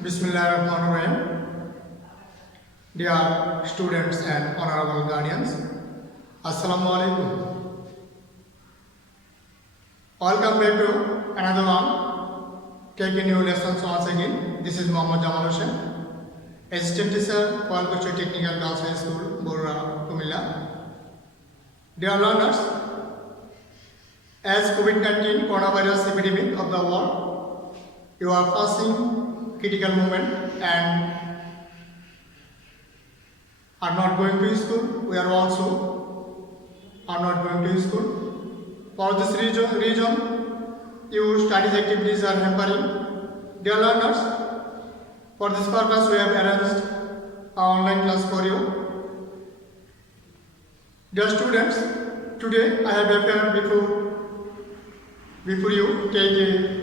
Bismillahirrahmanirrahim. Dear students and honorable guardians, Assalamu alaikum. Welcome back to another one. Taking new lessons once again. This is Muhammad Jamal Hussain, Assistant Teacher, Palkoche Technical Girls High School, Borra, Kumilla. Dear learners, as COVID-19 coronavirus epidemic of the world, you are facing critical moment and are not going to school. We are also are not going to school. For this reason, your studies activities are hampering. Dear learners, for this purpose we have arranged an online class for you. Dear students, today I have prepared before you take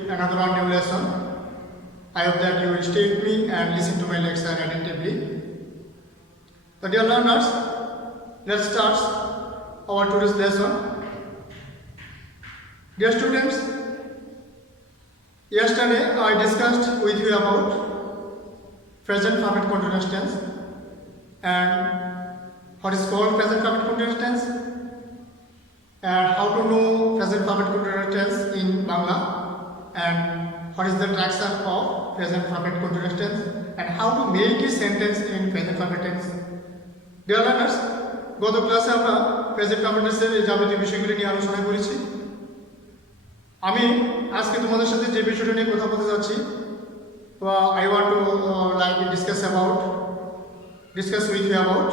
another new lesson. I hope that you will stay with me and listen to my lecture attentively. So dear learners, let's start our today's lesson. Dear students, yesterday I discussed with you about present perfect continuous tense and what is called present perfect continuous tense and how to know present perfect continuous tense in Bangla and what is the traction of present perfect continuous tense and how to make a sentence in present perfect tense. Dear learners, গত ক্লাসে আমরা present perfect টেন্সের এই যাবতীয় বিষয়গুলি নিয়ে আলোচনা করেছি। আমি আজকে তোমাদের সাথে যে বিষয়টা নিয়ে কথা বলতে যাচ্ছি, I want to discuss with you about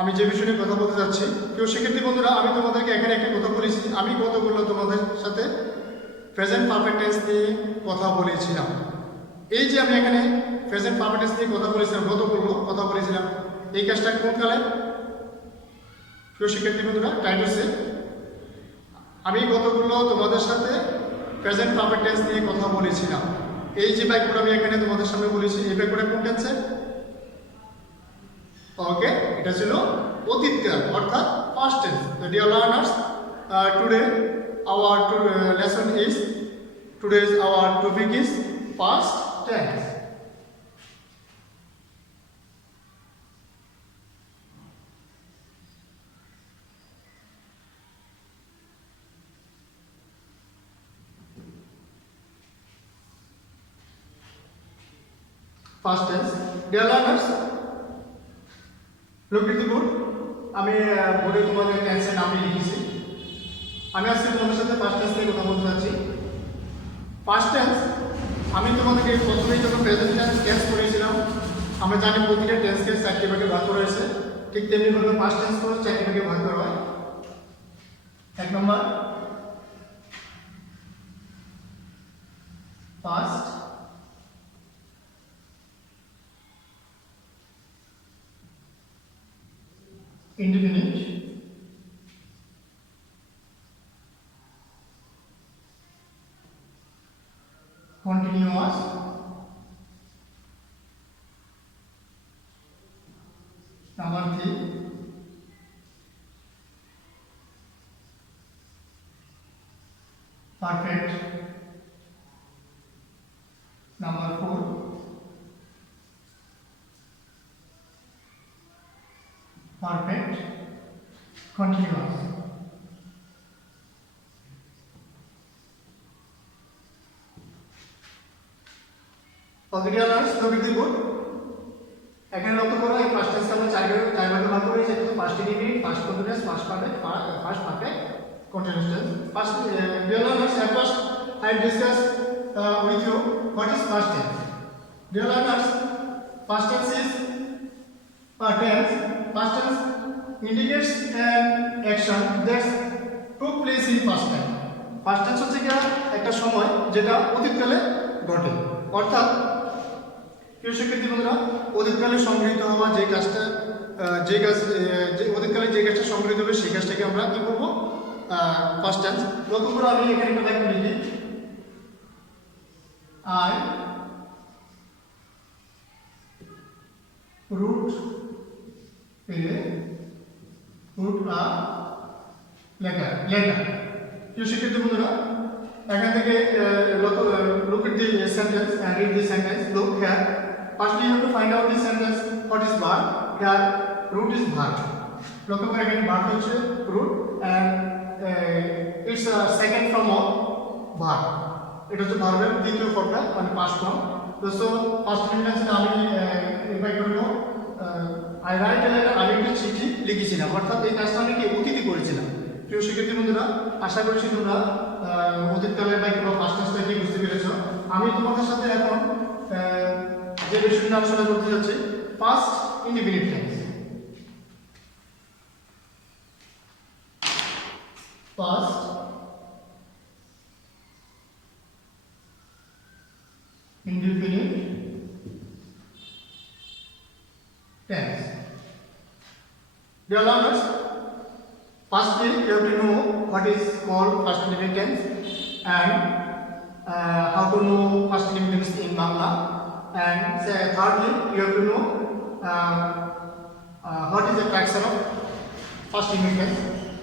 আমি যে বিষয় নিয়ে কথা বলতে যাচ্ছি। প্রিয় শিক্ষার্থী বন্ধুরা, আমি তোমাদেরকে এখানে একটা কথা বলেছি, আমি কতগুলো তোমাদের সাথে প্রেজেন্ট পারফেক্ট টেন্স নিয়ে কথা বলেছিলাম। এই যে আমি এখানে প্রেজেন্ট পারফেক্ট টেন্স নিয়ে কথা বলেছিলাম, কথা বলেছিলাম, এই কাজটা কোন কালে? প্রিয় শিক্ষার্থী বন্ধুরা, টাইটসে আমি কতগুলো তোমাদের সাথে প্রেজেন্ট পারফেক্ট টেন্স নিয়ে কথা বলেছিলাম। এই যে বাক্যটা আমি এখানে তোমাদের সামনে বলেছি, এই বাক্যটা কোন টেন্সে? ওকে, এটা ছিল অতীতকাল অর্থাৎ পাস্ট টেন্স। তো dear learners, today our lesson is today's our topic is past tense. Past tense. Dear learners, look at the board. আমি বোর্ডে তোমাদের টেন্সের নাম লিখেছি। আমি আজকে তোমাদের সাথে পাস্ট টেন্স নিয়ে কথা বলতে যাচ্ছি। পাস্ট টেন্স আমি তোমাদেরকে প্রথমেই যখন প্রেজেন্ট টেন্স করেছিলাম, আমরা জানি প্রতিটা টেন্সকে 4টি ভাগে ভাগ করা হয়েছে, ঠিক তেমনিভাবে পাস্ট টেন্সকেও 4টি ভাগে ভাগ করা হয়। 1 নম্বর past, indefinite, continuous, number 3, perfect, number 4, perfect, continuous. Okay, dear learners, look at the board. এখানে লক্ষ্য করো, এই পাস্ট টেন্সকে আমরা চার ভাগে ভাগ করেছি। Past indefinite, past continuous, past perfect, past perfect continuous tense. First, dear learners, at first I discuss with you what is past tense. Dear learners, past tense is tense. Past tense indicates an action that took place in past time. Past tense হচ্ছে কি একটা সময় যেটা অতীতকালে ঘটে, অর্থাৎ প্রিয় শিক্ষার্থী বন্ধুরা, অতীতকালে সংগৃহীত হওয়া যে কাজটা অতীতকালে যে কাজটা সংগৃহীত হবে সেই কাজটাকে আমরা কি করবো? Past tense. লক্ষ্য করো, আমি এখানে একটা বাক্য লিখি, I wrote a letter. প্রিয় শিক্ষার্থী বন্ধুরা, এখান থেকে look at the sentence and read the sentence. Look here. Firstly, you have to find out the sentence. What is verb? Here, root is verb. লক্ষ্য করে এখানে verb হচ্ছে root and it's second form of verb. এটা হচ্ছে ভার্বের দ্বিতীয় ফর্মটা মানে past form. So past tense আমি ইনভাইট করব I write a letter. আমি একটা চিঠি লিখেছিলাম, অর্থাৎ এই কাজটা আমি কি অতীতে করেছিলাম। প্রিয় শিক্ষার্থী বন্ধুরা, আশা করছি তোমরা অতীতকালের বা কিংবা পাস্ট টেন্সটা কি বুঝতে পেরেছো। আমি তোমাদের সাথে এখন যে বিষয়টা আলোচনা করতে যাচ্ছি, past indefinite tense. Past indefinite tense. Dear learners, firstly you have to know what is called past indefinite tense and how to know past indefinite tense in Bangla, and thirdly you have to know what is the fraction of past indefinite tense,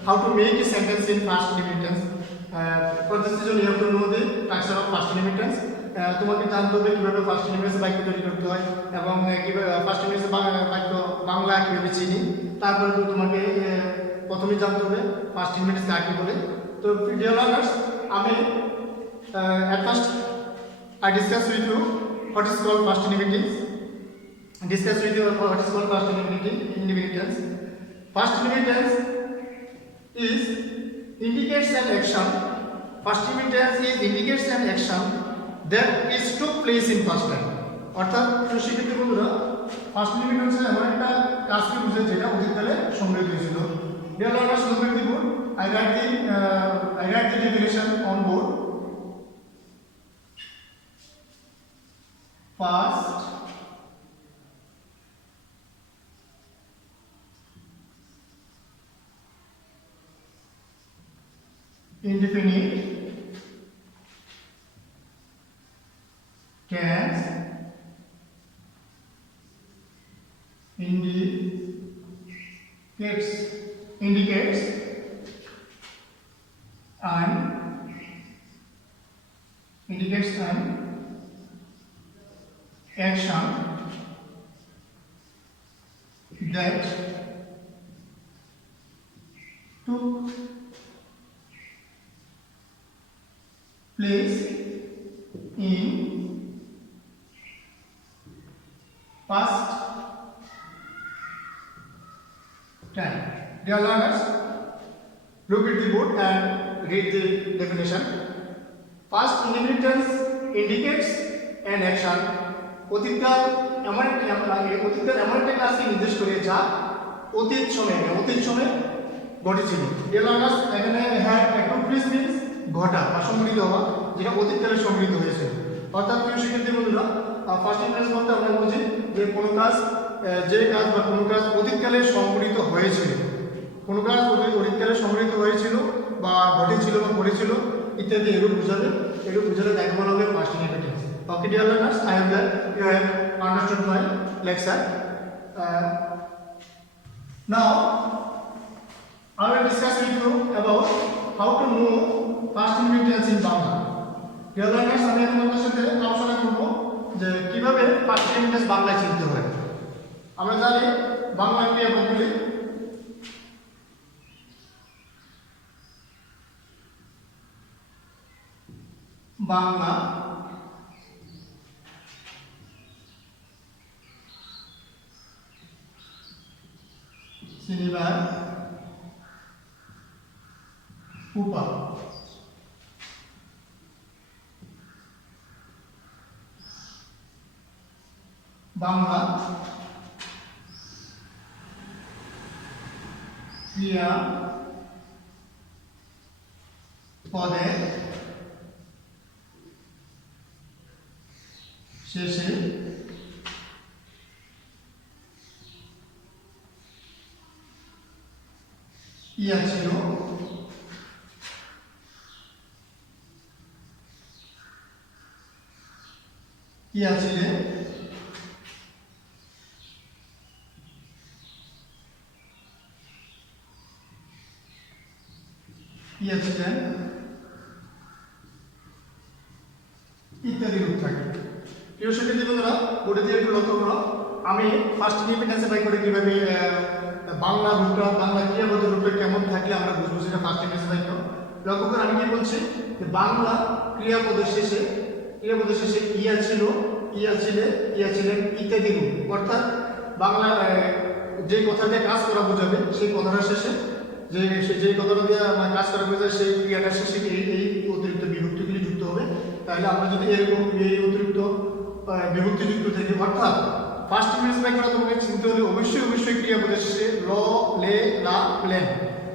how to make a sentence in past indefinite tense. For this reason you have to know the fraction of past indefinite tense. তোমাকে জানতে হবে কিভাবে ফার্স্ট ইনিংসে বাক্য তৈরি করতে হয় এবং কিভাবে ফার্স্ট ইনিংসে বাক্য বাংলা কিভাবে চিনি। তারপরে তো তোমাকে প্রথমে জানতে হবে ফার্স্ট ইনিংস কাকে বলে। তো ডিয়ার লার্নার্স, আমি at first I discuss with you what is called past indefinite tense. Past indefinite tense is indicates an action. Past indefinite tense is indicates an action that is took place in past time. অর্থাৎ শিক্ষার্থী বন্ধুরা, first indefinite হচ্ছে এমন একটা কাজকে বোঝায় যেটা অতীতকালে সংঘটিত হয়েছিল। Dear learners, look at the board. I write the definition on board. Past indefinite tense indicates an action that took place in past time. Dear learners, look at the board and read the definition. Past indefinite tense indicates an action. অতীতকাল এমন একটা কাজকে নির্দেশ করে যা অতীত সময়ে ঘটেছিল। Dear learners, এখানে had took place means ঘটা বা সংঘটিত হওয়া, যেটা অতীতকালে সংঘটিত হয়েছে। অর্থাৎ প্রিয় শিক্ষার্থী বন্ধুরা, ফার্স্ট ইনডিফিনিট বলতে আমরা বুঝি যে কোনো কাজ অতীতকালে সংঘটিত হয়েছিল, কোনো কাজ অতীতকালে সংঘটিত হয়েছিল বা ঘটেছিল বা ঘটেছিল ইত্যাদি এরূপ বোঝালে তাকে বলা হবে first indefinite tense. Okay dear learners, I hope that you have understood my lecture. Now I will discuss with you about how to know past indefinite tense in Bangla. Dear learners, আমি তোমাদের সাথে আলোচনা করব যে কিভাবে past indefinite tense বাংলায় চিনতে হয়। আমরা জানি বাংলা ক্রিয়াপদগুলি বাংলা, চিনিবার, উপা। বাংলা ক্রিয়া পদে শেষে ইয়া ছিল, ইয়া ছিলে, ইয়া ছিলেন, ইত্যাদি রূপ থাকে। প্রিয় শিক্ষার্থী বন্ধুরা, বোর্ডে দিয়ে একটু লক্ষ্য করো, আমি ফার্স্ট ইন্ডিপেন্ডেন্সে বাই করে কিভাবে বাংলা রূপটা, বাংলা ক্রিয়াপদের রূপে কেমন থাকলে আমরা বুঝবো সেটা ফার্স্ট ইন্ডিপেন্ডেন্সে বাই করো। লক্ষ্য করে আমি কি বলছি যে বাংলা ক্রিয়াপদের শেষে ইয়া ছিল, ইয়া ছিলে, ইয়া ছিলেন ইত্যাদি রূপ, অর্থাৎ বাংলা যে কথা দিয়ে কাজ করা বোঝাবে সেই কথাটার শেষে যে কথাটা দিয়ে আমার কাজ করা বোঝাবে সেই ক্রিয়াটার শেষে এই অতিরিক্ত বিভক্তিগুলি যুক্ত হবে। তাহলে আমরা যদি এরকম এই অতিরিক্ত বিভক্তি যুক্ত থাকি, অর্থাৎ ফার্স্ট ইন্ডিপেন্ডেন্স বাই করা তোমাকে চিনতে হলে অবশ্যই ক্রিয়াপদের শেষে ল, লে, লা, লেন,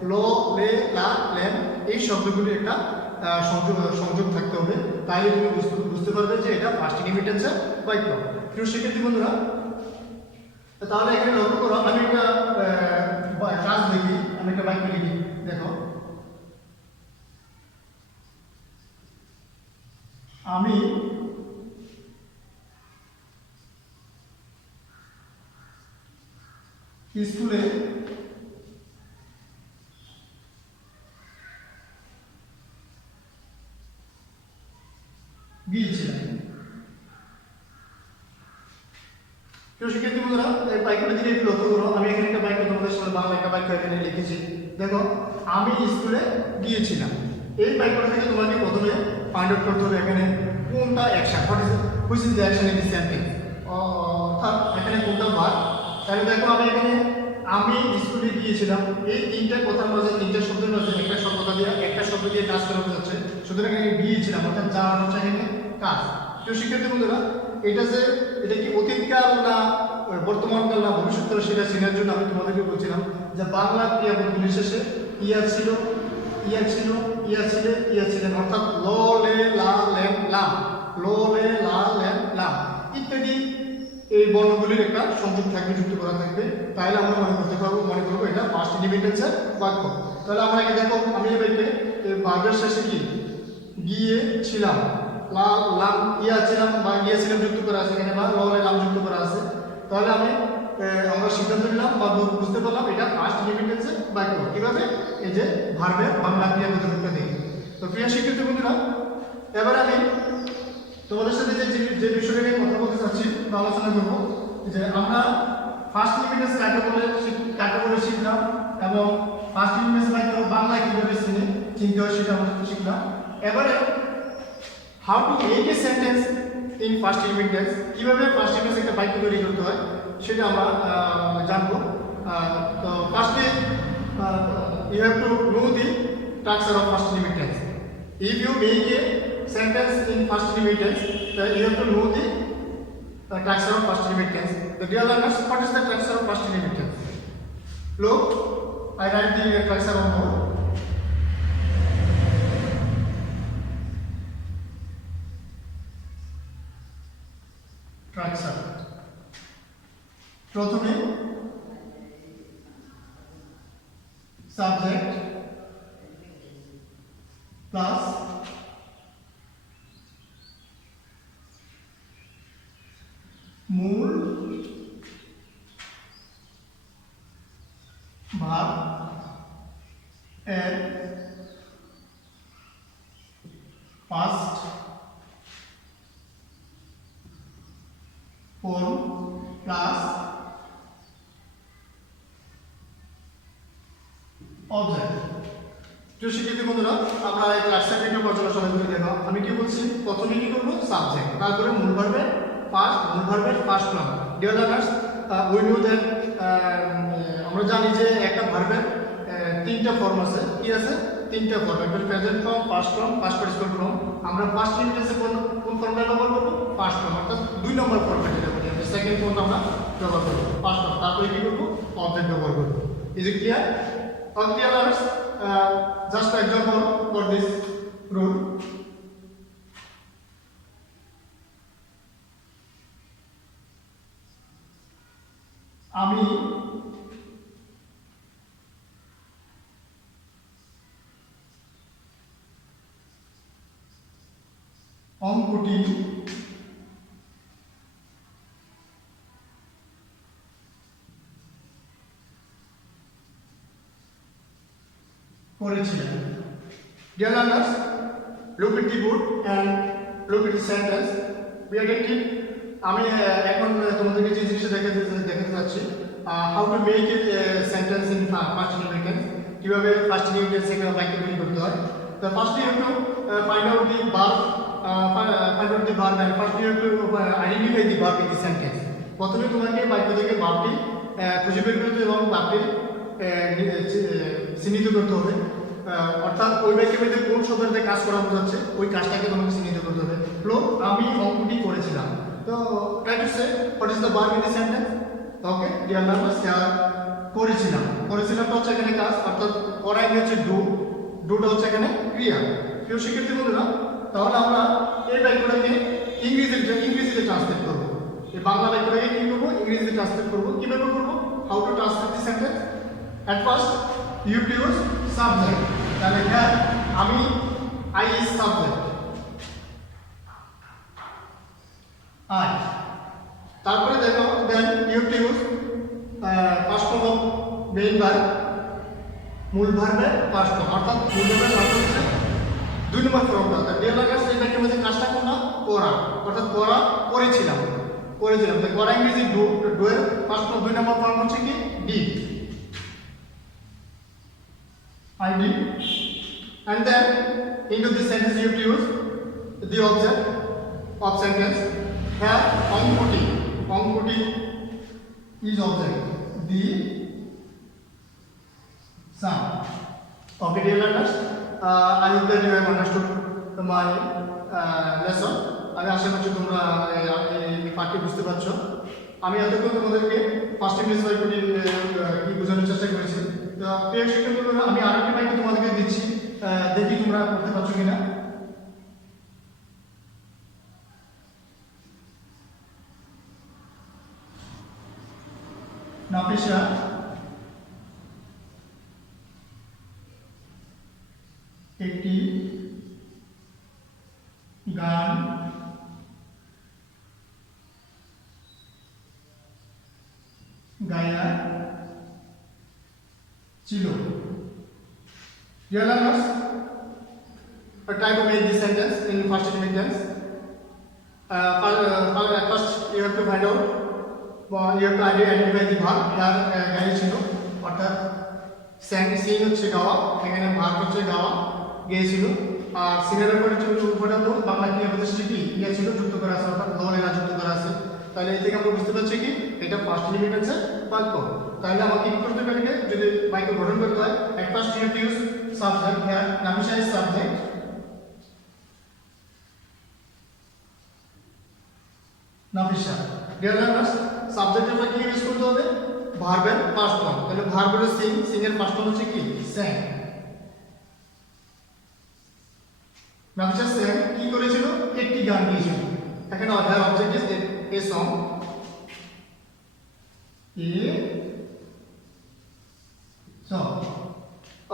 ল, লে, লা, লেন এই শব্দগুলি একটা সংযোগ থাকতে হবে। তাহলে তুমি বুঝতে পারবে যে এটা ফার্স্ট ইন্ডিপেন্ডেন্সের বাক্য। প্রিয় শিক্ষার্থী বন্ধুরা, তাহলে এখানে লক্ষ্য করো, আমি একটা কাজ দেখি, আমি একটা বাক্য লিখি। দেখো, আমি স্কুলে গিয়েছিলাম। প্রিয় শিক্ষার্থী বন্ধুরা, এই বাক্যটা দিকে একটু লক্ষ্য করো, আমি এখানে একটা বাক্য তোমাদের সামনে বাংলা একটা বাক্য এখানে লিখেছি। দেখো, আমি স্কুলে গিয়েছিলাম। এই বাক্যটা থেকে তোমাকে প্রথমে ফাইন্ড আউট করতে হবে এখানে কোনটা action, which is the action in this sentence, অর্থাৎ এখানে কোনটা ভার্ব। তাহলে দেখো, আমি স্কুলে গিয়েছিলাম, এই তিনটা কথার মাঝে, তিনটা শব্দের মাঝে একটা শব্দ দিয়ে কাজ করা বোঝাচ্ছে। সুতরাং এখানে গিয়েছিলাম অর্থাৎ যাওয়ার হচ্ছে এখানে কাজ। প্রিয় শিক্ষার্থী বন্ধুরা, এটা কি অতীতকাল না বর্তমানকাল না ভবিষ্যৎকাল সেটা চেনার জন্য আমি তোমাদেরকে বলছিলাম যে বাংলা ক্রিয়াপদগুলির শেষে ইয়া ছিল, ইয়া ছিল, ইয়া ছিলে, ইয়া ছিলেন, অর্থাৎ ল, লে, লা, লেন, লাম, ল, লে, লা, লেন, লাম ইত্যাদি এই বর্ণগুলির একটা সংযোগ থাকবে, যুক্ত করা থাকবে। তাহলে আমরা মনে করবো এটা ফার্স্ট ইন্ডিপেন্ডেন্সের বাক্য। তাহলে আমরা আগে দেখো, আমি এবারে ভার্বের শেষে কি গিয়েছিলাম, লাম ইয়া ছিলাম বা গিয়েছিলাম যুক্ত করা আছে এখানে, বা লে লাম যুক্ত করা আছে। তাহলে আমরা সিদ্ধান্ত নিলাম বা বুঝতে পারলাম এটা ফার্স্ট ইন্ডিপেন্ডেন্সের বাক্য। কিভাবে? এই যে ভার্বের বাংলা ক্রিয়াপদের রূপটা দেখি। তো প্রিয় শিক্ষার্থী বন্ধুরা, এবার আমি তোমাদের সাথে যে বিষয়টা নিয়ে কথা বলতে চাচ্ছি বা আলোচনা করবো, যে আমরা ফার্স্ট ইন্ডিপেন্ডেন্স কাকে বলে শিখলাম এবং ফার্স্ট ইন্ডিপেন্ডেন্স বাক্য বাংলায় কিভাবে চিনতে হয় সেটা আমরা শিখলাম। এবারে how to make a sentence in first independence, কিভাবে ফার্স্ট ইন্ডিপেন্ডেন্স একটা বাক্য তৈরি করতে হয় সেটা আমরা জানবো। তো ফার্স্টে you have to know the structure of first independence. If you make a sentence in first independence, then you have to know the structure of first independence. The dear learners, what is the structure of first independence? Look, I write the structure on board. Structure. প্রথমে subject plus মূল ভাব এর past form plus object। প্রিয় শিক্ষার্থী বন্ধুরা, আমরা এই ক্লাসের একটু পর্যালোচনা করে দেখো। আমি কি বলছি, প্রথমে কি করব, সাবজেক্ট, তারপরে মূল ভার্বের first form. Dear learners, we know that, আমরা জানি যে একটা ভার্বের তিনটা ফর্ম আছে। কি আছে? তিনটা ফর্ম, একটা present form, past form, past participle form. আমরা ফার্স্ট ইন্টেন্সে কোন ফর্মটা ব্যবহার করব? ফার্স্ট ফর্ম, অর্থাৎ 2 নম্বর ফর্মটা যেটা বলি আমরা, সেকেন্ড ফর্ম আমরা ব্যবহার করব ফার্স্ট ফর্ম। তারপরে কি করব? অবজেক্ট ব্যবহার করব। Is it clear? Okay, learners, just an example for this rule. আমি অঙ্কটি করেছিলেন। Dear learners, look at the board and look at the sentence. Be attentive. আমি এখন তোমাদেরকে যে জিনিসটা দেখাতে যাচ্ছি how to make a sentence in first unit কিভাবে ফার্স্ট ইউনিট সেকেন্ড বাক্য তৈরি করতে হয় তো first you to find out the verb and first you have to identify the verb in the sentence প্রথমে তোমাকে বাক্য থেকে ভার্বটি খুঁজে বের করতে এবং ভার্বটি চিহ্নিত করতে হবে অর্থাৎ ওই বাক্যের মধ্যে কোন শব্দটাতে কাজ করা বোঝাচ্ছে ওই কাজটাকে তোমাকে চিহ্নিত করতে হবে লোক আমি অঙ্কটি করেছিলাম তো try to say what is the verb in the sentence okay dear learners করেছিলাম তো হচ্ছে এখানে কাজ অর্থাৎ করাই হচ্ছে ডুটা হচ্ছে এখানে ক্রিয়া প্রিয় শিক্ষার্থী বন্ধুরা তাহলে আমরা এই বাক্যটাকে ইংরেজিতে ট্রান্সলেট করব এই বাংলা বাক্যটাকে কি করব ইংরেজিতে ট্রান্সলেট করব কিভাবে করব how to translate the sentence at first you to use subject তাহলে হ্যাঁ আমি আই ইজ সাবজেক্ট আই তারপরে দেখো then you to use first form of main verb মূল ভার্বের ফার্স্ট ফর্ম অর্থাৎ মূল ভার্বের ফার্স্ট হচ্ছে দুই নম্বর ফর্মটা অর্থাৎ ডিয়ার লার্নার্স এই বাক্যের মধ্যে কাজটা কোনটা করা অর্থাৎ করেছিলাম তো করা ইংরেজি ডু এর ফার্স্ট ফর্ম দুই নম্বর ফর্ম হচ্ছে কি did I did and then into this sentence you have to use the object of sentence here অঙ্কটি is object the sum okay dear learners I hope that you have understood my lesson আমি আশা করছি তোমরা এই পাঠটি বুঝতে পারছো আমি এতক্ষণ তোমাদেরকে ফার্স্ট ইংলিশ বাক্যটি কি বোঝানোর চেষ্টা করেছি তো প্রিয় শিক্ষার্থীরা আমি আরেকটি বাক্য তোমাদেরকে দিচ্ছি দেখি তোমরা করতে পারছো কিনা নাফিসা একটি গান গায়া ছিল Dear learners, try to make this sentence in first sentence. First, you have to find out. You have to identify the verb. Here, Gaya ছিল অর্থাৎ সিং হচ্ছে গাওয়া এখানে ভার্ব হচ্ছে গাওয়া গেয়েছিল আর সিনের উপরে উপরে বাংলা ক্রিয়া প্রতিষ্ঠা কি ছিল যুক্ত করা আছে অর্থাৎ দলেরা যুক্ত করা আছে তাহলে এই থেকে আমরা বুঝতে পারছি কি এটা ফার্স্ট ইন্ডিপেন্ডেন্সের বাক্য তাহলে আমাকে কি করতে পারি যদি বাক্য গঠন করতে হয় at first you have to use subject here Nafisa is subject Nafisa dear learners সাবজেক্টের পর কি ইউজ করতে হবে ভার্বের ফার্স্ট ফর্ম তাহলে ভার্ব হলো সিং এর ফার্স্ট ফর্ম হচ্ছে কি স্যাং নাফিসা স্যাং কি করেছিল একটি গান গেয়েছিল এখানে other object is a song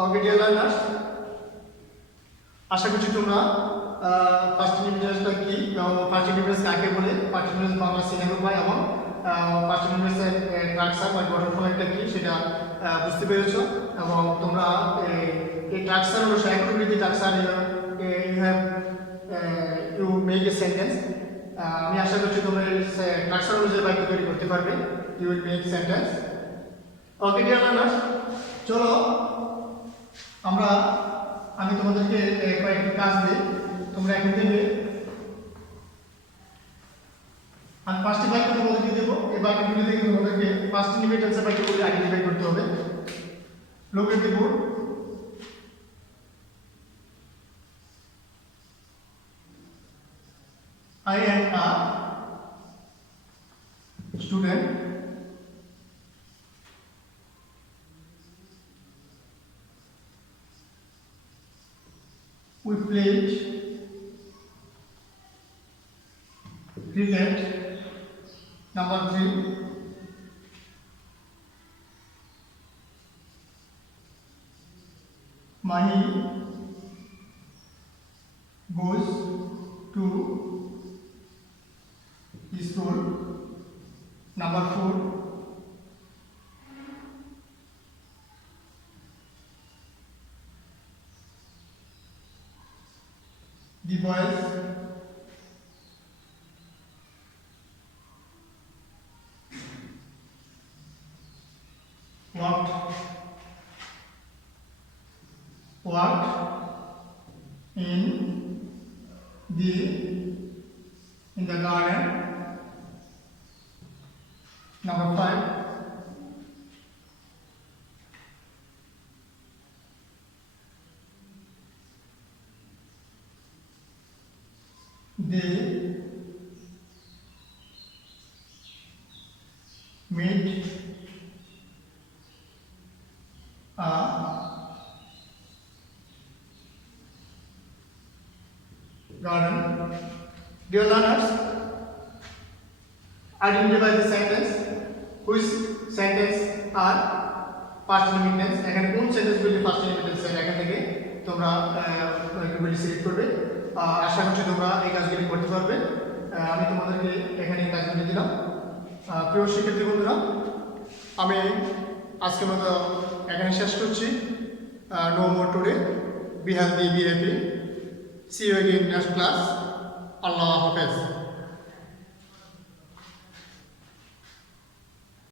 okay dear learners আশা করছি তোমরা ফার্স্ট ইন্ডিপেন্ডেন্সটা কি ফার্স্ট ইন্ডিপেন্ডেন্স কাকে বলে ফার্স্ট ইন্ডিপেন্ডেন্স বাংলা সিনেমা পাই এবং ফার্স্ট ইন্ডিপেন্ডেন্সের ট্রাকচার বা গঠন ফলাটা কি সেটা বুঝতে পেরেছো এবং তোমরা এই ট্রাকচার অনুসারে activity structure you have you make a sentence আমি আশা করছি তোমরা এই ট্রাকচার অনুযায়ী বাক্য তৈরি করতে পারবে you will make sentence okay dear learners চলো আমি তোমাদেরকে কয়েকটি কাজ দিই তোমরা এখন থেকে আমি পাঁচটি বাক্য তোমাদেরকে দেবো এই বাক্যগুলি থেকে তোমাদেরকে ফার্স্ট ইন্ডিপেন্ডেন্সের বাক্যগুলি আইডেন্টিফাই করতে হবে look at the board I am a student we played cricket number 3 Mahi goes to school number 4 the boys walked in the garden. Number 5. They made a garden. Dear learners, identify the sentence. Which sentence are past indefinite tense? এখানে কোন সেন্টেন্সগুলি past indefinite tense এর এখান থেকে তোমরা এগুলি সিলেক্ট করবে। আশা করছি তোমরা এই কাজগুলি করতে পারবে। আমি তোমাদেরকে এখানে এই কাজগুলি দিলাম। প্রিয় শিক্ষার্থী বন্ধুরা, আমি আজকের মতো এখানে শেষ করছি। No more today, be healthy, be happy, see you again next class. আল্লাহ হাফেজ।